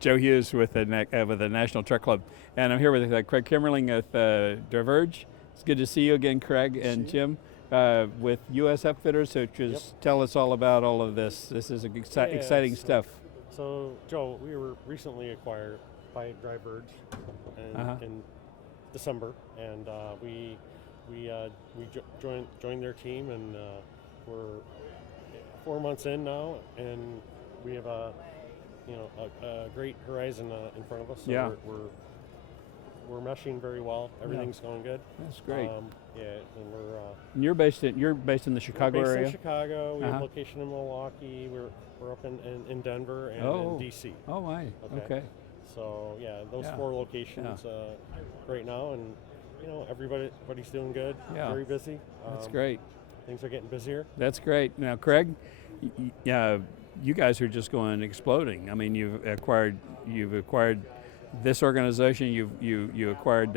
Joe Hughes with the National Truck Club, and I'm here with Craig Kemmerling with Driverge. It's good to see you again, Craig and Jim, with U.S. Upfitters. So just tell us all about all of this. This is exciting stuff. So, Joe, we were recently acquired by Driverge in December, and we joined their team, and we're 4 months in now, and we have a great horizon in front of us. So we're meshing very well. Everything's going good. That's great. And we're. And you're based in the Chicago area. In Chicago. We have a location in Milwaukee. We're up in Denver and in DC. Oh my. Okay. So those 4 locations right now, and everybody's doing good. Yeah. Very busy. That's great. Things are getting busier. That's great. Now, Craig, you guys are just going exploding. I mean, you've acquired this organization. You acquired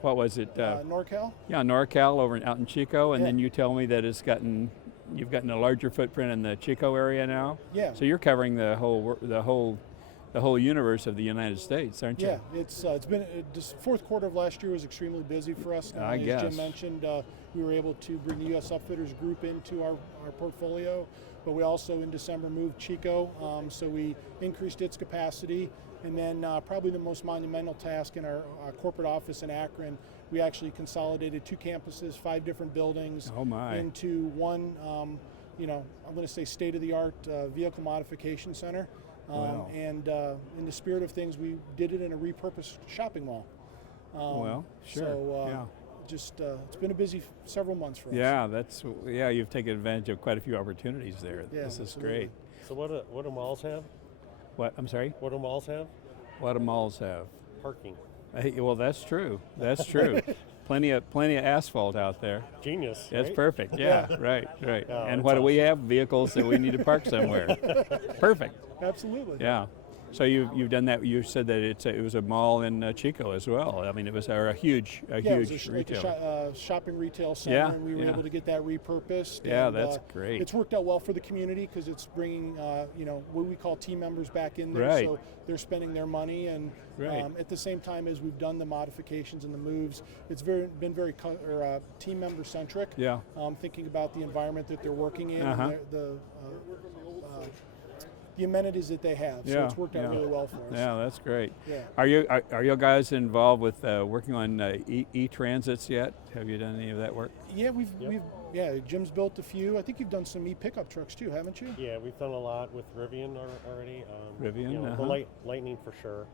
what was it? NorCal. Yeah, NorCal out in Chico, and then you tell me that you've gotten a larger footprint in the Chico area now. Yeah. So you're covering the whole universe of the United States, aren't you? Yeah, it's been this fourth quarter of last year was extremely busy for us. I guess. As Jim mentioned, we were able to bring the U.S. Upfitters group into our portfolio, but we also in December moved Chico, so we increased its capacity. And then probably the most monumental task in our corporate office in Akron, we actually consolidated 2 campuses, 5 different buildings into one, I'm going to say state-of-the-art vehicle modification center. Wow. And in the spirit of things, we did it in a repurposed shopping mall. Well, sure. So just it's been a busy several months for us. Yeah, you've taken advantage of quite a few opportunities there. Yeah, this is absolutely. great. So what do malls have? What? I'm sorry? What do malls have? What do malls have? Parking. Well, that's true. That's true. Plenty of asphalt out there. Genius. That's right? perfect. Yeah, right. Oh, and what do we have? Vehicles that we need to park somewhere. Perfect. Absolutely. Yeah. So you've done that. You said that it was a mall in Chico as well. I mean, it was a huge it was retailer. a shopping retail center, and we were able to get that repurposed. Yeah, and, that's great. It's worked out well for the community because it's bringing what we call team members back in there, Right. so they're spending their money, and at the same time as we've done the modifications and the moves, it's been very team member centric. Yeah. Thinking about the environment that they're working in, and the amenities that they have. So it's worked out really well for us. Yeah, that's great. Yeah. Are you guys involved with working on e-transits yet? Have you done any of that work? Yeah, Jim's built a few. I think you've done some e-pickup trucks too, haven't you? Yeah, we've done a lot with Rivian already. Rivian, the Lightning for sure.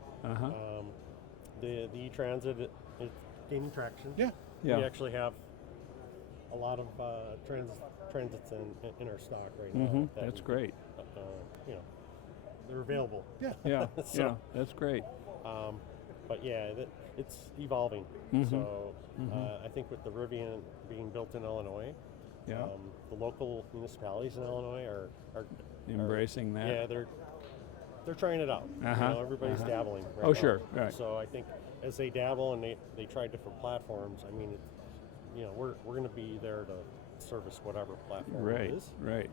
The e-transit is gaining traction. Yeah. Yeah. We actually have a lot of transits in our stock right now. That's great. They're available. Yeah. Yeah. So, that's great. But it's evolving. So I think with the Rivian being built in Illinois, the local municipalities in Illinois are embracing that. Yeah, they're trying it out. Everybody's dabbling. Right Oh, now. sure. Right. So I think as they dabble and they try different platforms, I mean, we're going to be there to service whatever platform it is. Right.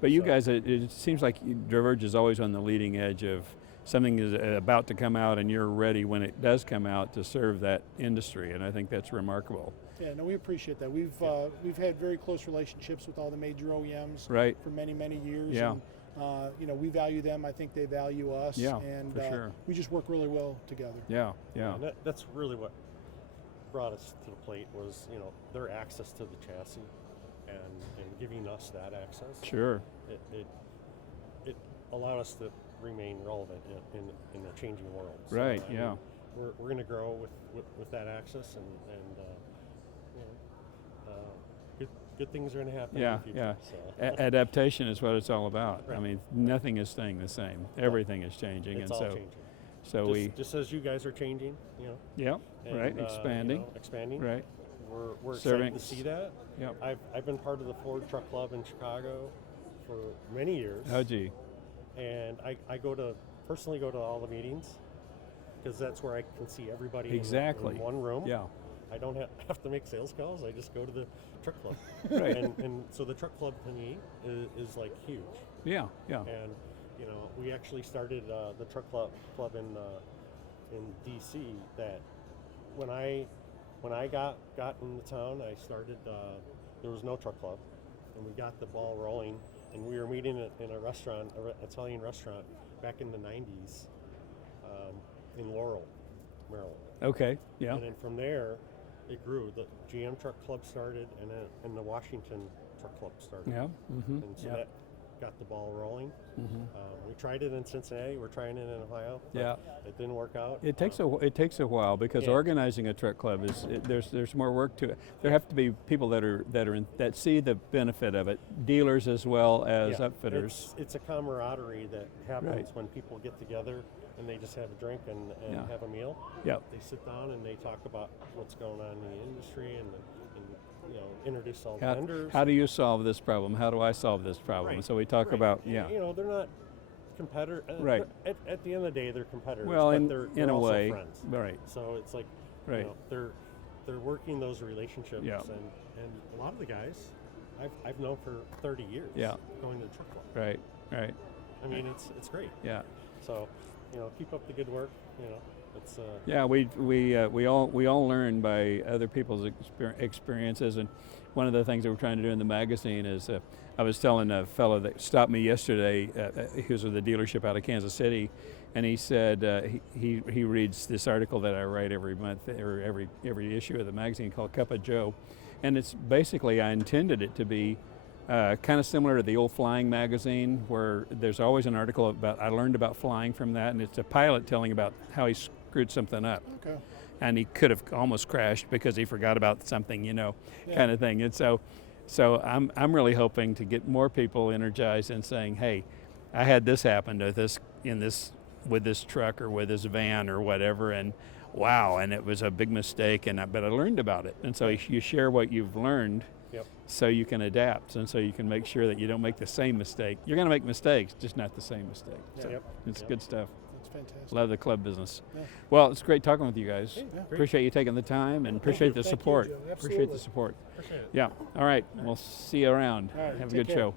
But you guys, it seems like Driverge is always on the leading edge of something is about to come out, and you're ready when it does come out to serve that industry, and I think that's remarkable. Yeah, no, we appreciate that. We've had very close relationships with all the major OEMs for many years. Yeah. And, we value them. I think they value us. Yeah, and for sure. We just work really well together. Yeah. And that's really what brought us to the plate was, their access to the chassis and giving us that access. Sure. It allowed us to remain relevant in a changing world. So, right. We're going to grow with that access, and good things are going to happen. Yeah. In the future, so. Adaptation is what it's all about. Right. I mean, nothing is staying the same. Everything is changing, It's and all so changing. so just as you guys are changing, Yeah. and, Right. Expanding. Expanding. Right. We're Serving. excited to see that. Yep. I've been part of the Ford Truck Club in Chicago for many years. Oh, gee. And I personally go to all the meetings because that's where I can see everybody Exactly. in one room. Yeah. I don't have to make sales calls. I just go to the truck club. Right. And so the truck club to me is like huge. Yeah. And you know, we actually started the truck club in DC. That when I got into town, I started. There was no truck club, and we got the ball rolling. And we were meeting in a restaurant, an Italian restaurant, back in the '90s, in Laurel, Maryland. Okay. Yeah. And then from there, it grew. The GM Truck Club started, and the Washington Truck Club started. Yeah. Mm-hmm. And so Yeah. that got the ball rolling. Mm-hmm. We tried it in Cincinnati. We're trying it in Ohio. But Yeah. it didn't work out. It takes a while because Yeah. organizing a truck club there's more work to it. There have to be people that see the benefit of it, dealers as well as upfitters. It's a camaraderie that happens Right. when people get together and they just have a drink and Yeah. have a meal. Yep. They sit down and they talk about what's going on in the industry and you know, introduce all the vendors. How do you solve this problem? How do I solve this problem? Right. So we talk Right. about You know, they're not competitors. Right. At the end of the day, they're competitors. Well, but in they're a also way, friends. right. So it's like, Right. you know, they're working those relationships. Yeah. And a lot of the guys, I've known for 30 years. Yeah. Going to the truck club. Right. I mean, it's great. Yeah. So, you know, keep up the good work. You know, it's. Yeah, we all learn by other people's experiences, and one of the things that we're trying to do in the magazine is I was telling a fellow that stopped me yesterday. He was with a dealership out of Kansas City, and he said he reads this article that I write every month or every issue of the magazine called Cup of Joe, and it's basically I intended it to be kind of similar to the old flying magazine, where there's always an article about I learned about flying from that, and it's a pilot telling about how he screwed something up. Okay. And he could have almost crashed because he forgot about something, kind of thing. And so I'm really hoping to get more people energized and saying, hey, I had this happen to with this truck or with this van or whatever, and wow, and it was a big mistake, but I learned about it. And so you share what you've learned. Yep. So you can adapt, and so you can make sure that you don't make the same mistake. You're going to make mistakes, just not the same mistake. So Yep. it's Yep. good stuff. That's fantastic. Love the club business. Yeah. Well, it's great talking with you guys. Yeah, great. Appreciate you taking the time and appreciate the Thank you, support. Joe. Appreciate the Absolutely. support. Appreciate it. Yeah. All right. We'll see you around. All right, Have a take good care. show.